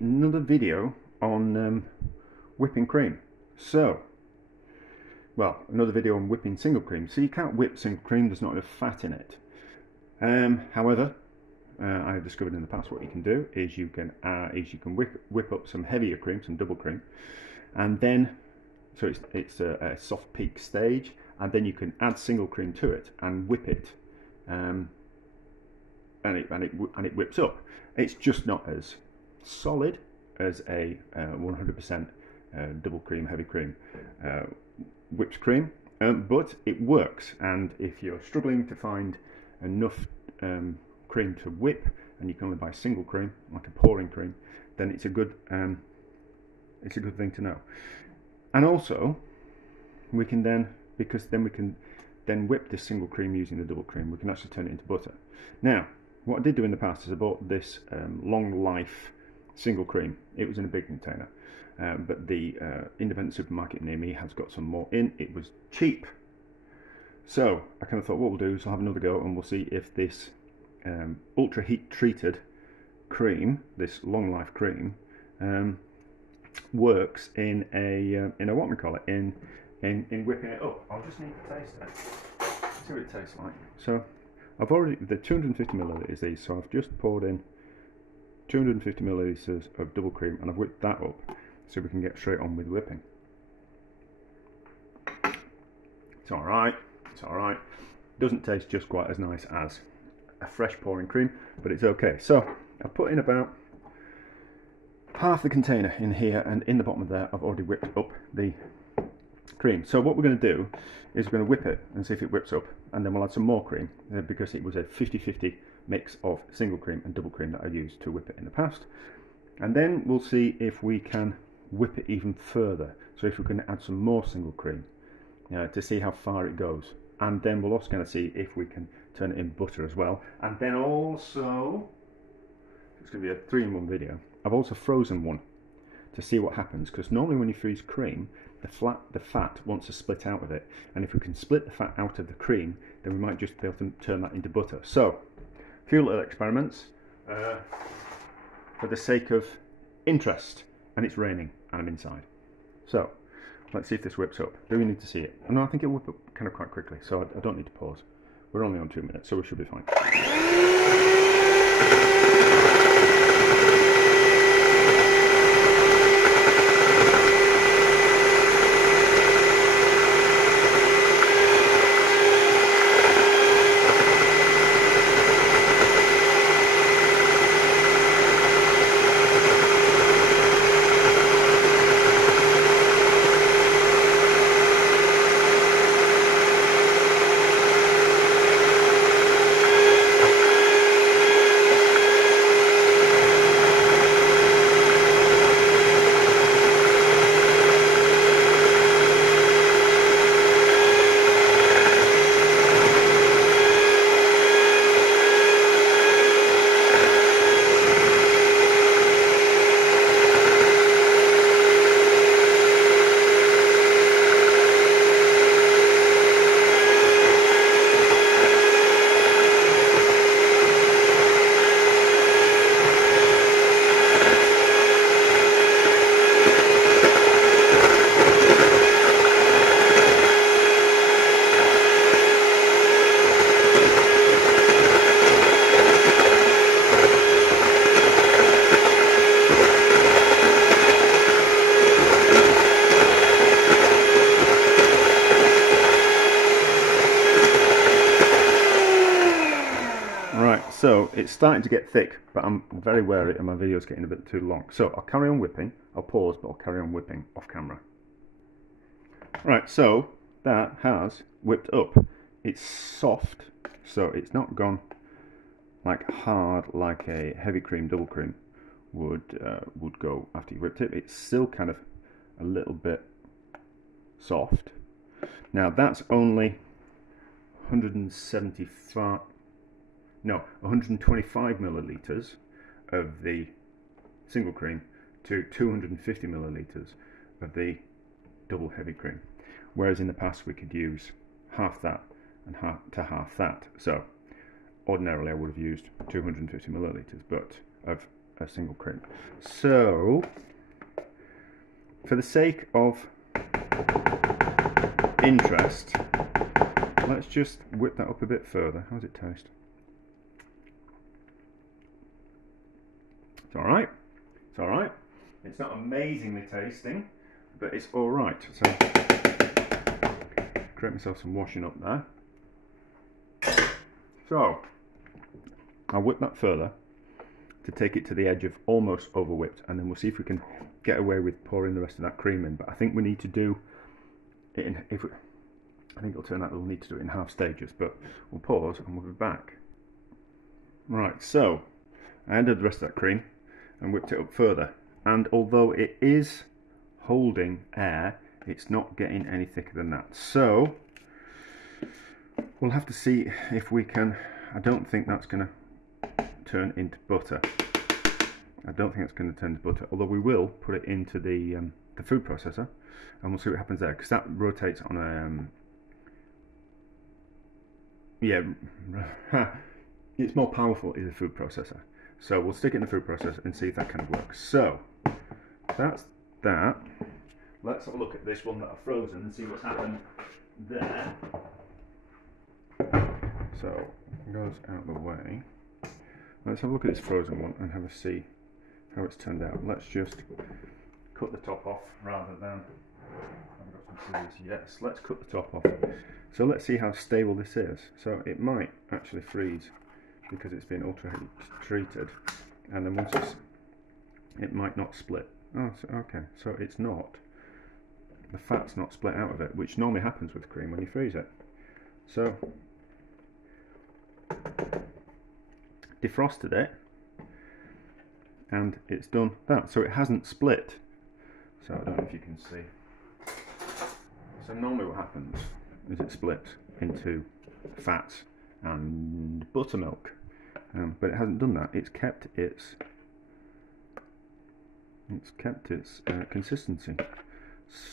another video on whipping cream. Another video on whipping single cream. So you can't whip single cream, there's not enough fat in it. However, I have discovered in the past what you can do is you can whip up some heavier cream, some double cream, and then it's a soft peak stage, and then you can add single cream to it and whip it, and it whips up. It's just not as solid as a 100% double cream, heavy cream whipped cream, but it works. And if you're struggling to find enough cream to whip, and you can only buy single cream, like a pouring cream, then it's a good thing to know. And also, we can then whip this single cream using the double cream. We can actually turn it into butter. Now, what I did do in the past is I bought this long life single cream. It was in a big container, but the independent supermarket near me has got some more in. It was cheap, so I kind of thought what we'll do is I'll have another go and we'll see if this ultra heat treated cream, this long life cream, works in a in whipping it up. I'll just need to taste it, see what it tastes like. So I've already, the 250 millilitres these, so I've just poured in 250 millilitres of double cream and I've whipped that up so we can get straight on with whipping. It's alright, doesn't taste just quite as nice as a fresh pouring cream, but it's okay. So I've put in about half the container in here, and in the bottom of there I've already whipped up the cream. So what we're going to do is we're going to whip it and see if it whips up, and then we'll add some more cream, because it was a 50-50 mix of single cream and double cream that I used to whip it in the past. And then we'll see if we can whip it even further, so if we can add some more single cream to see how far it goes. And then we'll also going to see if we can turn it in butter as well. And then also, it's going to be a 3-in-1 video, I've also frozen one to see what happens, because normally when you freeze cream, the fat wants to split out of it, and if we can split the fat out of the cream, then we might just be able to turn that into butter. So a few little experiments for the sake of interest, and it's raining and I'm inside. So let's see if this whips up. Do we need to see it? And I think it'll whip up kind of quite quickly, so I don't need to pause. We're only on 2 minutes, so we should be fine. So it's starting to get thick, but I'm very wary and my video's getting a bit too long. So I'll carry on whipping. I'll pause, but I'll carry on whipping off camera. Right, so that has whipped up. It's soft, so it's not gone like hard like a heavy cream, double cream would go after you whipped it. It's still kind of a little bit soft. Now that's only 125 millilitres of the single cream to 250 millilitres of the double heavy cream, whereas in the past we could use half that and half that. So ordinarily I would have used 250 millilitres but of a single cream. So, for the sake of interest, let's just whip that up a bit further. How does it taste? It's alright. It's alright. It's not amazingly tasting, but it's alright. So, create myself some washing up there. So, I'll whip that further to take it to the edge of almost over whipped, and then we'll see if we can get away with pouring the rest of that cream in. But I think we need to do it in, I think it'll turn out that we'll need to do it in half stages, but we'll pause and we'll be back. Right, so I added the rest of that cream and whipped it up further, and although it is holding air, it's not getting any thicker than that. So we'll have to see if we can. I don't think that's going to turn into butter. I don't think it's going to turn into butter, although we will put it into the food processor and we'll see what happens there, because that rotates on a it's more powerful in the food processor. So we'll stick it in the food processor and see if that kind of works. So that's that. Let's have a look at this one that I've frozen and see what's happened there. So it goes out the way. Let's have a look at this frozen one and have a see how it's turned out. Let's just cut the top off rather than. I've got some scissors. Yes, let's cut the top off. So let's see how stable this is. So it might actually freeze because it's been ultra heat treated, and then once it might not split. Oh, so, okay. So it's not. The fat's not split out of it, which normally happens with cream when you freeze it. So defrosted it and it's done that, so it hasn't split. So I don't know if you can see. So normally what happens is it splits into fats and buttermilk, but it hasn't done that. It's kept its consistency.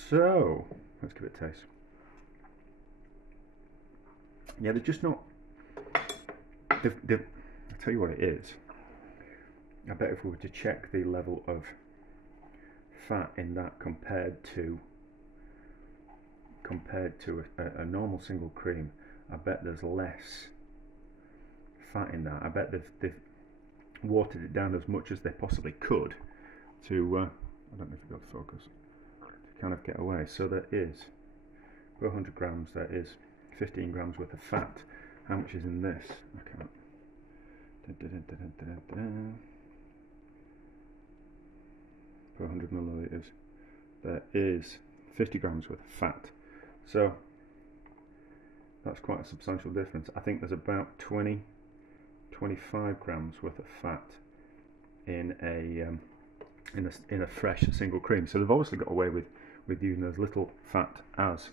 So let's give it a taste. Yeah, they're just not. I'll tell you what it is. I bet if we were to check the level of fat in that compared to a normal single cream, I bet there's less fat in that. I bet they've watered it down as much as they possibly could to, I don't know if you've got to focus, to kind of get away. So there is, for 100 grams, there is 15 grams worth of fat. How much is in this? I can't. Per 100 milliliters, there is 50 grams worth of fat. So that's quite a substantial difference. I think there's about 25 grams worth of fat in a fresh single cream. So they've obviously got away with using as little fat as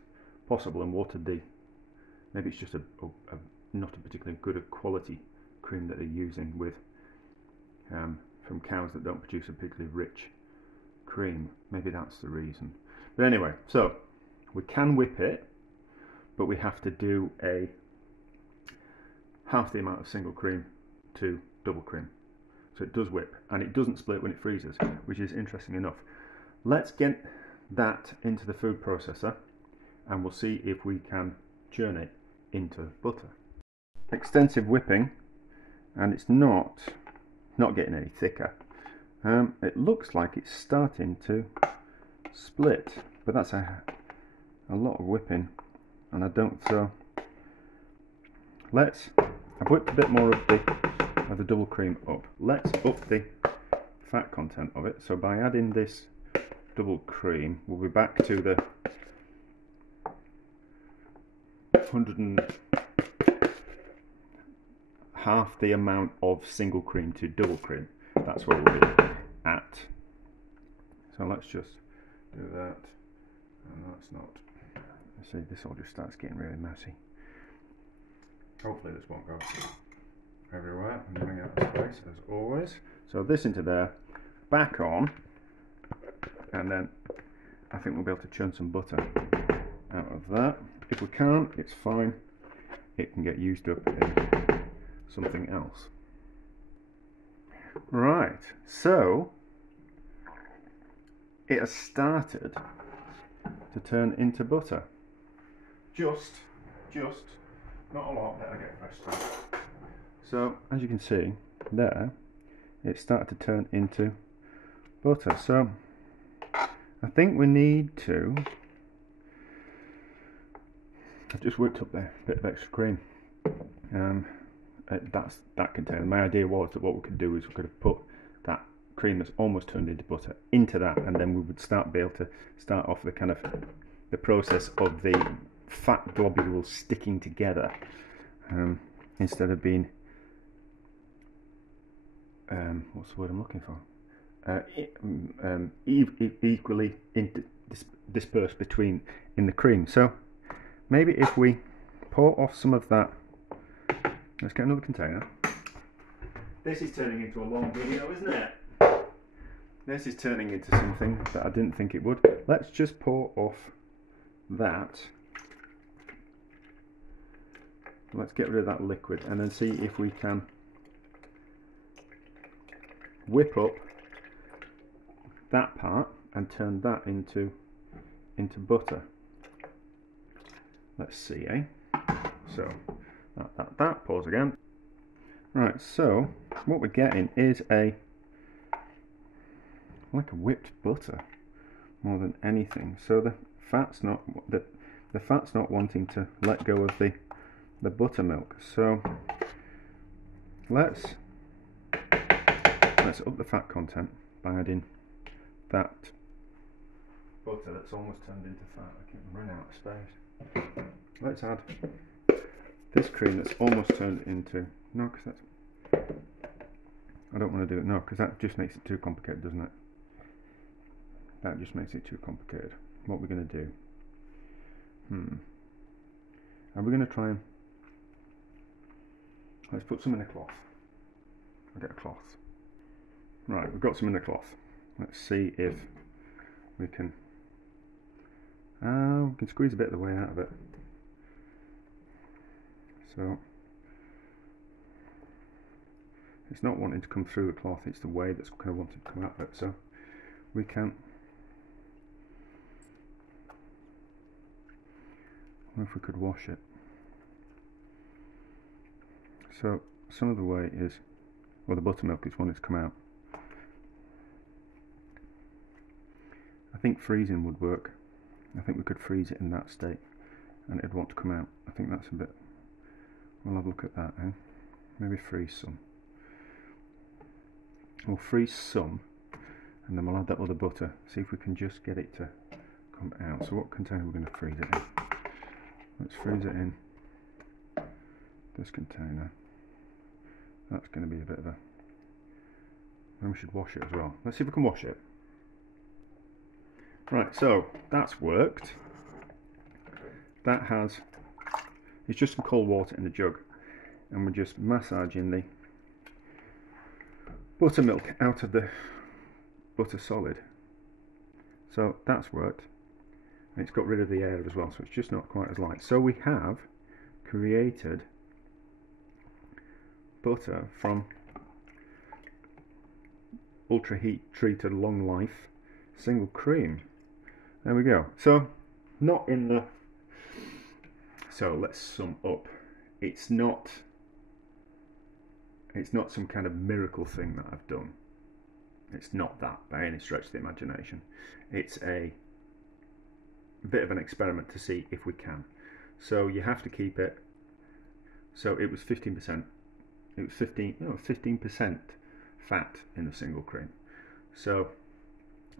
possible and watered the. Maybe it's just a not a particularly good quality cream that they're using with from cows that don't produce a particularly rich cream. Maybe that's the reason. But anyway, so we can whip it, but we have to do a half the amount of single cream to double cream. So it does whip, and it doesn't split when it freezes, which is interesting enough. Let's get that into the food processor and we'll see if we can churn it into butter. Extensive whipping, and it's not getting any thicker. It looks like it's starting to split, but that's a lot of whipping, and I don't. So I've whipped a bit more of the double cream up. Let's up the fat content of it. So by adding this double cream, we'll be back to the 100 and half the amount of single cream to double cream. That's where we'll be at. So let's just do that. And that's not. You see, this all just starts getting really messy. Hopefully this won't go everywhere. I'm running out of space as always. So this into there, back on, and then I think we'll be able to churn some butter out of that. If we can't, it's fine. It can get used up in something else. Right, so it has started to turn into butter. Just, not a lot, better get fresh stuff. So, as you can see, there, it started to turn into butter. So, I think we need to, I've just whipped up there a bit of extra cream. That's that container. My idea was that what we could do is we could have put that cream that's almost turned into butter into that, and then we would be able to start off the kind of the process of the fat globules sticking together, instead of being what's the word I'm looking for? Equally dispersed between in the cream. So maybe if we pour off some of that. Let's get another container. This is turning into a long video, isn't it? This is turning into something that I didn't think it would. Let's just pour off that. Let's get rid of that liquid and then see if we can whip up that part and turn that into butter. Let's see, eh? So that pause again. Right, so what we're getting is like a whipped butter more than anything. So the fat's not wanting to let go of the buttermilk. So let's up the fat content by adding that butter that's almost turned into fat. I keep running out of space. Let's add this cream that's almost turned into, no, because that's, I don't want to do it, no, because that just makes it too complicated, doesn't it? That just makes it too complicated. What we're going to do, are we going to try and, let's put some in a cloth. I'll get a cloth. Right, we've got some in the cloth. Let's see if we can squeeze a bit of the way out of it. So it's not wanting to come through the cloth, it's the way that's kind of wanting to come out of it. So we can, I wonder if we could wash it. So some of the way is, well, the buttermilk is wanting to come out. I think freezing would work. I think we could freeze it in that state and it'd want to come out. I think that's a bit, we'll have a look at that, eh? Maybe freeze some. We'll freeze some and then we'll add that other butter, see if we can just get it to come out. So what container are we going to freeze it in? Let's freeze it in this container. That's going to be a bit of a, maybe we should wash it as well. Let's see if we can wash it. Right, so that's worked. That has, it's just some cold water in the jug and we're just massaging the buttermilk out of the butter solid. So that's worked. And it's got rid of the air as well, so it's just not quite as light. So we have created butter from ultra heat treated long life single cream. There we go. So not in the, so let's sum up. It's not some kind of miracle thing that I've done. It's not that by any stretch of the imagination. It's a bit of an experiment to see if we can. So you have to keep it, so it was 15%, it was 15% fat in the single cream. So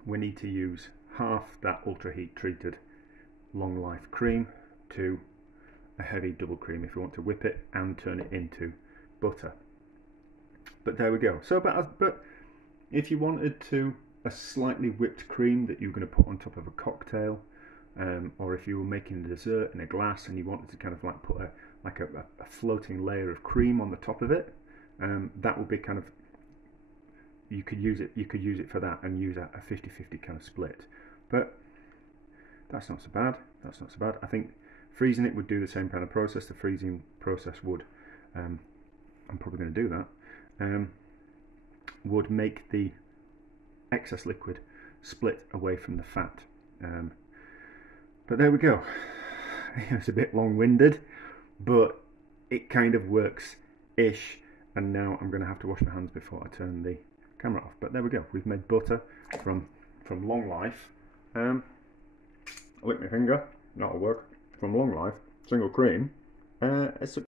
we need to use half that ultra heat treated long life cream to a heavy double cream if you want to whip it and turn it into butter. But there we go. So but if you wanted to a slightly whipped cream that you're going to put on top of a cocktail, or if you were making a dessert in a glass and you wanted to kind of like put a floating layer of cream on the top of it, that would be kind of, you could use it for that and use a 50-50 kind of split. But that's not so bad. That's not so bad. I think freezing it would do the same kind of process. The freezing process would, I'm probably going to do that. would make the excess liquid split away from the fat. But there we go. It's a bit long-winded, but it kind of works-ish. And now I'm going to have to wash my hands before I turn the camera off. But there we go. We've made butter from Long Life. I lick my finger. That'll work. From Long Life, single cream. It's